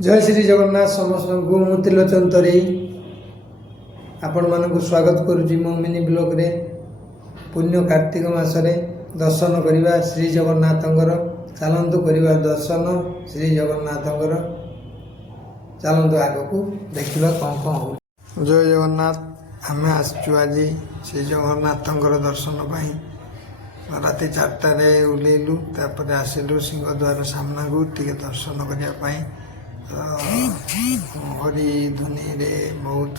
जय श्री जगन्नाथ समस्त को मु त्रिलोचन तरेई आपण मानक स्वागत करुच्ची मो मिनी ब्लॉग रे। पुण्य कार्तिक मासरे दर्शन करवा श्री जगन्नाथंकर चलतु करवा दर्शन श्री जगन्नाथंकर चलतु आग को देखा कौन कौन हो। जय जगन्नाथ आम आसचु आज श्री जगन्नाथंकर दर्शन पाई राति 4टारे ओह्लैलु तापर आसिलु सिंहद्वार सामना को टिके दर्शन करने हरि धुनी रे बहुत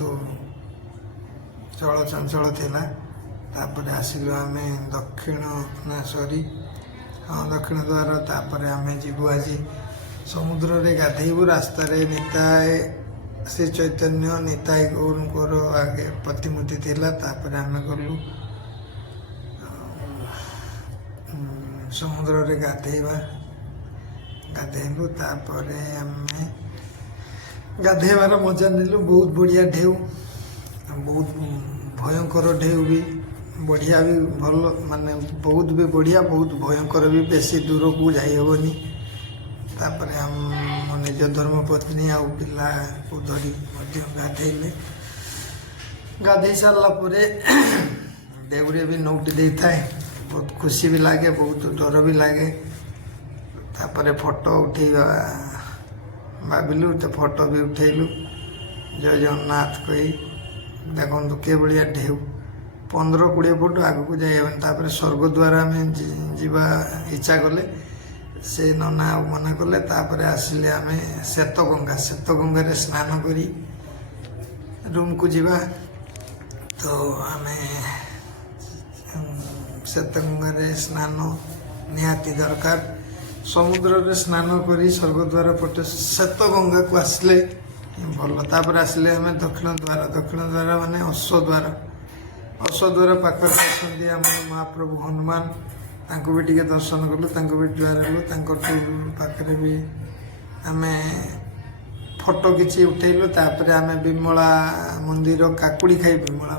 चलचंचल थिला। तापर आसिलु आम दक्षिण ना सॉरी हाँ दक्षिण द्वार तापर आम जीवु आज समुद्र रे गाधेबू रास्ता रे निताय श्री चैतन्य निताय गौर आगे प्रतिमूर्ति थिला। तापर आम गलु समुद्र रे गाधेलु तापर आम गाधेबार मजा नेलु। बहुत बढ़िया ढेउ बहुत भयंकर ढेउ भी बढ़िया भी भल माने बहुत भी बढ़िया बहुत भयंकर भी बेसी दूर को जाई हेबनी। तापर हम निज धर्मपत्नी आ पिला को धरी गाधेले गाधे सारा देवरे भी नौटी दे थाए बहुत खुशी भी लगे बहुत डर भी लगे। तापर फोटो उठेवा भाविलु तो फोटो भी उठेलु जय जगन्नाथ कही देखु के भाया ढेउ 15-20 फुट आग को जापर स्वर्गद्वार आम जीवा इच्छा कले से नना मना कले। तापर आसिले आम श्वेतगंगा स्नान करी रूम को जीवा तो आम श्वेतगंगा स्नान निहाती दरकार। समुद्र रे स्नान करी स्वर्गद्वार पटे श्वेतगंगा को आसले भल। तापर आसले आम दक्षिण द्वार माने अश्वद्वार पाखर आसती आम महाप्रभु हनुमान तांको भी टिके दर्शन कलु तांको भी जुआरू पाखे भी आम फोटो किसी उठेलु। तापर आम विमला मंदिर काकुड़ी खाई विमला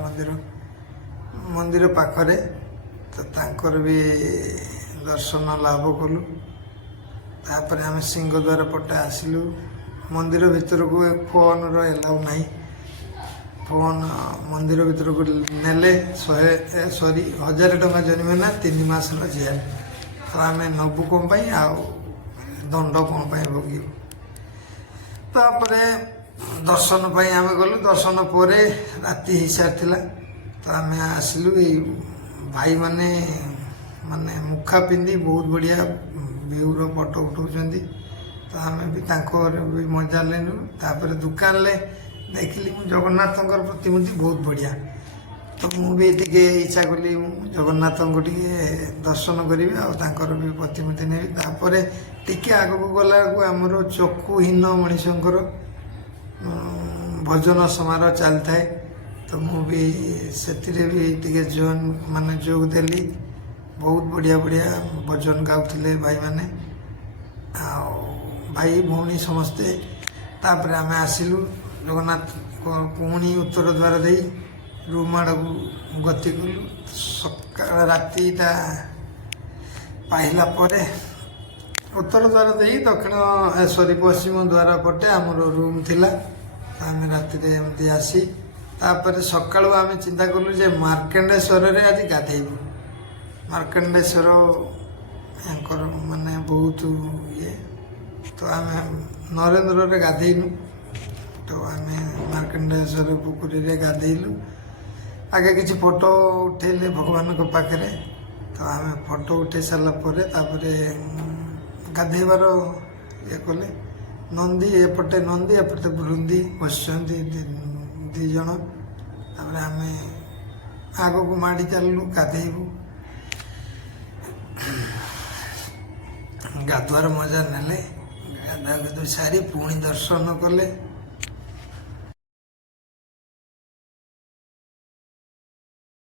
मंदिर पाखरे तो तांकर भी दर्शन लाभ कलु। तापर आम सिंहद्वार पटे आसिलु मंदिर भीतर को फोन एलाउ नहीं फोन मंदिर भीतर को नेले 1000 टंका जरिमाना 3 मास जेल तो आम नबु कौन पाई आ दंड कौन पाई भोगी। तापर दर्शन पाई आम गलु दर्शन पर राति हो सारी तो आम आसिलु भाई माने माने मुखा पिंधि बहुत बढ़िया व्यूर फोटो उठाऊँ तो आम भी भी मजा लेनु। तापर दुकान ले देखिली जगन्नाथंकर प्रतिमूर्ति बहुत बढ़िया तो मुझे इच्छा कली जगन्नाथ को दर्शन करी और भी प्रतिमूर्ति नेबी। तापर टिके आग को गला आमर चक्षुहीन मनीषंकर भजन समारोह चली थाए तो मुझे से भी जोन माने जोग देली बहुत बढ़िया बढ़िया भजन गाउले भाई माने भाई भौणी समस्ते। तापर आम आसिलु जगन्नाथ पुणी उत्तर द्वार दे रूम आड़ को गति कलु। सका रातिटा पाइला परे उत्तर द्वार दे दक्षिण सॉरी पश्चिम द्वार पटे आमर रूम थिला आम राति एमती आसी तापर सकाळु आम चिंता कलु जे मार्कंडेश्वर रे आज गाधेबू। मार्कंडेश्वर माने बहुत ये तो आम नरेंद्र रे गाधेनु तो आम मार्कंडेश्वर पुकुरी रे गाधेलु। आगे किसी फोटो उठेले भगवान को पाखे तो आम फोटो उठे सारा तापर गाधेबार ये कले नंदी एपटे नंदी एपटे बृंदी बसती दी जन। तापर आम आग को माड़ी चलू गाधेबू गाधुआर मजा नेले गाधा गाधु सारी पुणी दर्शन कले।